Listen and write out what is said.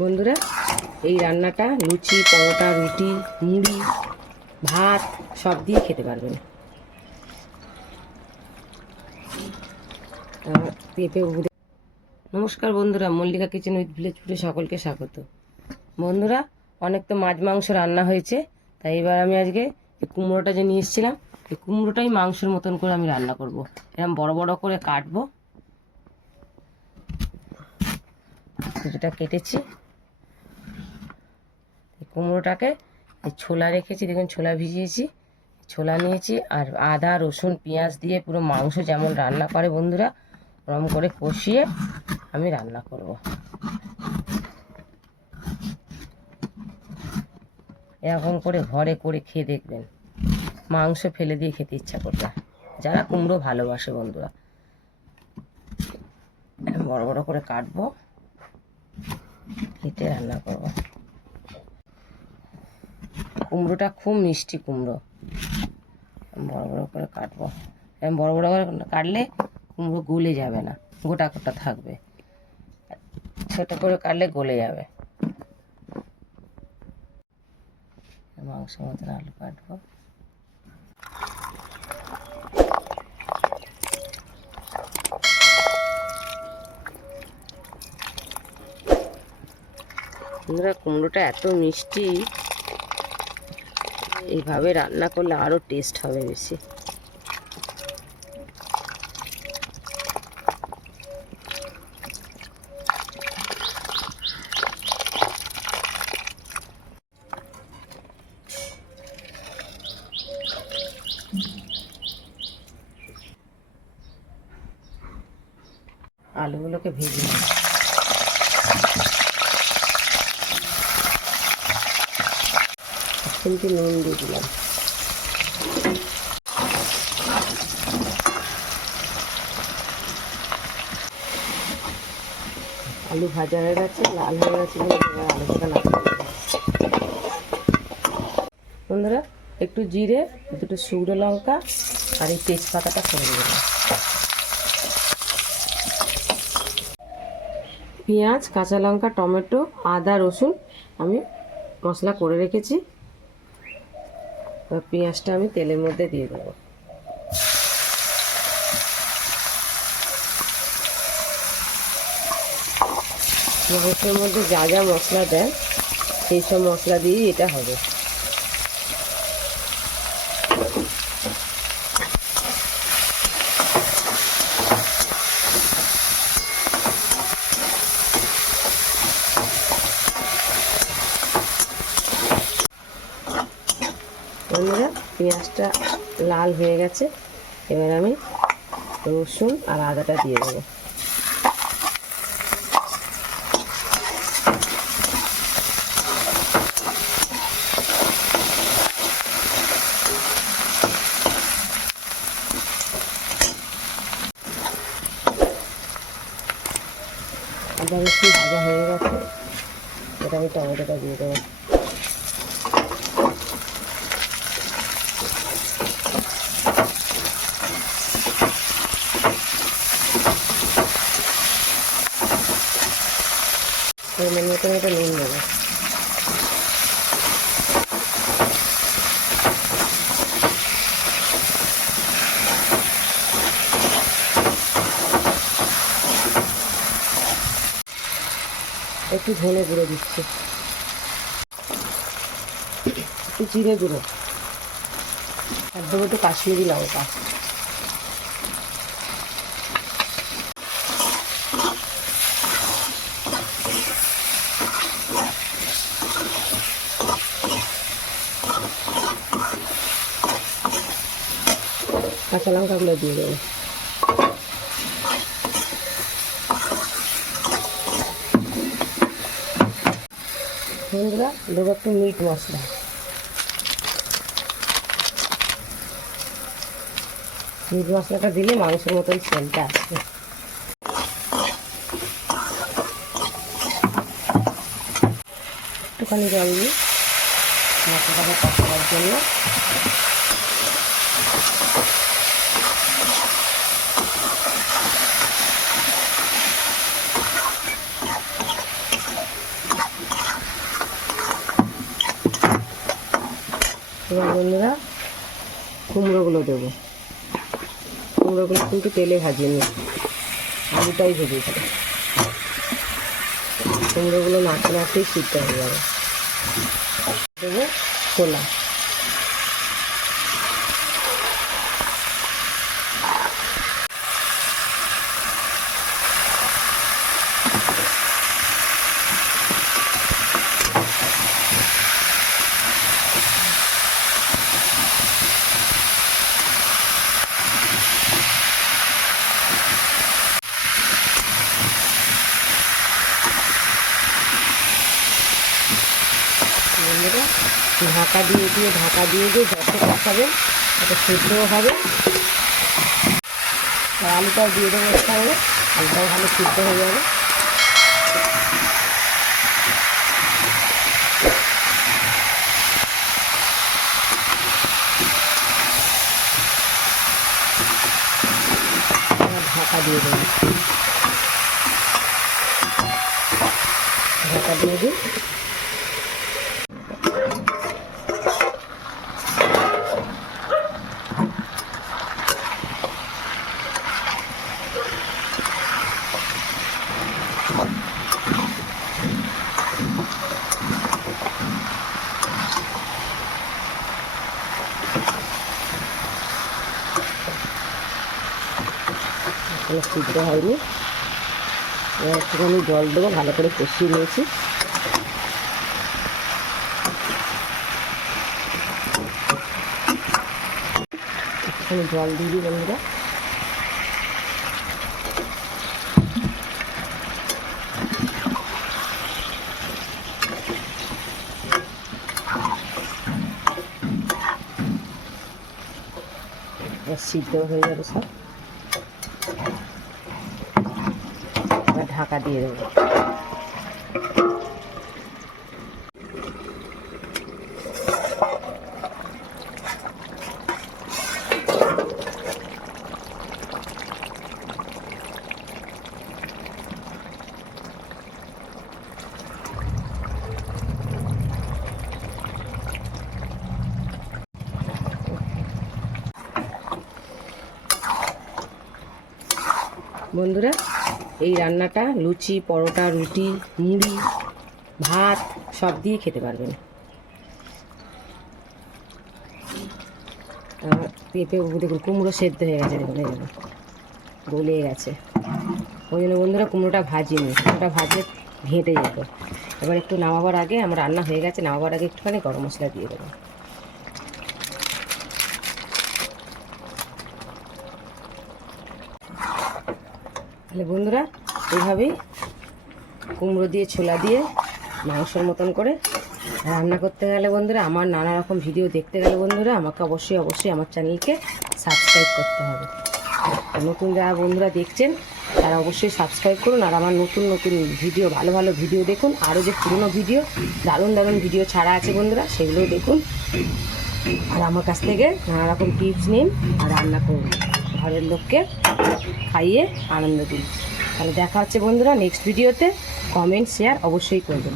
বন্ধুরা, এই রান্নাটা লুচি, পরোটা, রুটি, মুড়ি, ভাত সব দিয়ে খেতে পারবেন। পেঁপে উবুড়ে। নমস্কার বন্ধুরা, মল্লিকা কিচেন উইথ ভিলেজ ফুডে সকলকে স্বাগত। বন্ধুরা, অনেক তো মাছ মাংস রান্না হয়েছে, তাই এবার আমি আজকে এই কুমড়োটা যে নিয়ে এসেছিলাম, এই কুমড়োটাই মাংসের মতন করে আমি রান্না করব। এরকম বড় বড় করে কাটবো। যেটা কেটেছি কুমড়োটাকে ছোলা রেখেছি, দেখুন ছোলা ভিজিয়েছি, ছোলা নিয়েছি, আর আদা রসুন পেঁয়াজ দিয়ে পুরো মাংস যেমন রান্না করে বন্ধুরা ওরকম করে কষিয়ে আমি রান্না করব। এরকম করে ঘরে করে খেয়ে দেখবেন, মাংস ফেলে দিয়ে খেতে ইচ্ছা করবে যারা কুমড়ো ভালোবাসে। বন্ধুরা, বড় বড় করে কাটবো, কেটে রান্না করব। কুমড়োটা খুব মিষ্টি কুমড়ো, বড় বড় করে কাটবো। বড় বড় করে কাটলে কুমড়ো গলে যাবে না, গোটা গোটা থাকবে। ছোট করে কাটলে গলে যাবে। মাংস মতন আলু কাটবো। বন্ধুরা, কুমড়োটা এত মিষ্টি, এইভাবে রান্না করলে আরও টেস্ট হবে বেশি। আলুগুলোকে ভেজে কিন্তু নুন দিয়ে দিলাম। আলু ভাজা হয়ে গেছে, লাল হয়ে গেছে, আলুটা না। বন্ধুরা, একটু জিরে, দুটো শুকনো লঙ্কা আর এই তেজপাতাটা ফোড়ন দিলাম। পেঁয়াজ, কাঁচা লঙ্কা, টমেটো, আদা রসুন আমি মশলা করে রেখেছি। পেঁয়াজটা আমি তেলের মধ্যে দিয়ে দেবো। মাংসের মধ্যে যা যা মশলা দেয় সেই সব মশলা দিয়েই এটা হবে। বন্ধুরা, পেঁয়াজটা লাল হয়ে গেছে, এবার আমি রসুন আর আদাটা দিয়ে দেবো। আদা রসুন ভাজা হয়ে গেছে, এটা আমি টমেটোটা দিয়ে দেবো। পরিমাণ মতন এটা নুন দেবো। একটু ধনে গুঁড়ো দিচ্ছি, একটু জিরে গুঁড়ো, আর দেবো একটু কাশ্মীরি লঙ্কা। কাঁচা লঙ্কাগুলো দিয়ে দেবো। বন্ধুরা, দেবো একটু মিট মশলা। মিট মশলাটা দিলে মাংসের মতন সেন্টটা আসবে। একটুখানি জল দিই মশলাটাকে কষাবার জন্য। এবার বন্ধুরা কুমড়োগুলো দেবো। কুমড়োগুলো কিন্তু তেলে ভাজিয়ে নিই, আলুটাই ভেজেছি। কুমড়োগুলো নাড়তে নাড়তেই সিদ্ধ হয়ে যাবে। দেবো ছোলা, বন্ধুরা ঢাকা দিয়ে যত কষাবেন তত সিদ্ধও হবে। আর আলুটাও দিয়ে দেবো এর সঙ্গে, আলুটাও ভালো সিদ্ধ হয়ে যাবে। ঢাকা দিয়ে দেবো, ঢাকা দিয়ে দিই। এখনো সিদ্ধ হয়নি, এবার একটুখানি জল দেবো। ভালো করে কষিয়ে নিয়েছি। একটুখানি জল দিয়ে দিই বন্ধুরা। সিদ্ধ হয়ে যাবে সব। এবার ঢাকা দিয়ে দেবো। বন্ধুরা এই রান্নাটা লুচি, পরোটা, রুটি, মুড়ি, ভাত সব দিয়ে খেতে পারবেন। আমার পেঁপে দেখুন কুমড়ো সেদ্ধ হয়ে গেছে, দেখুন এই দেখুন গলে গেছে। ওই জন্য বন্ধুরা কুমড়োটা ভাজিনি, কুমড়োটা ভাজলে ঘেঁটে যেত। এবার একটু নামাবার আগে, আমার রান্না হয়ে গেছে, নামাবার আগে একটুখানি গরম মশলা দিয়ে দেবো। তাহলে বন্ধুরা এইভাবেই কুমড়ো দিয়ে ছোলা দিয়ে মাংসর মতন করে রান্না করতে গেলে বন্ধুরা, আমার নানা রকম ভিডিও দেখতে গেলে বন্ধুরা আমাকে অবশ্যই আমার চ্যানেলকে সাবস্ক্রাইব করতে হবে। নতুন যারা বন্ধুরা দেখছেন তারা অবশ্যই সাবস্ক্রাইব করুন। আর আমার নতুন ভিডিও, ভালো ভালো ভিডিও দেখুন। আরও যে পুরনো ভিডিও, দারুণ ভিডিও ছাড়া আছে বন্ধুরা, সেগুলোও দেখুন। আর আমার কাছ থেকে নানা রকম টিপস নিন আর রান্না করুন, ঘরের লোককে খাইয়ে আনন্দ দিন। তাহলে দেখা হচ্ছে বন্ধুরা নেক্সট ভিডিওতে। কমেন্ট শেয়ার অবশ্যই করবেন।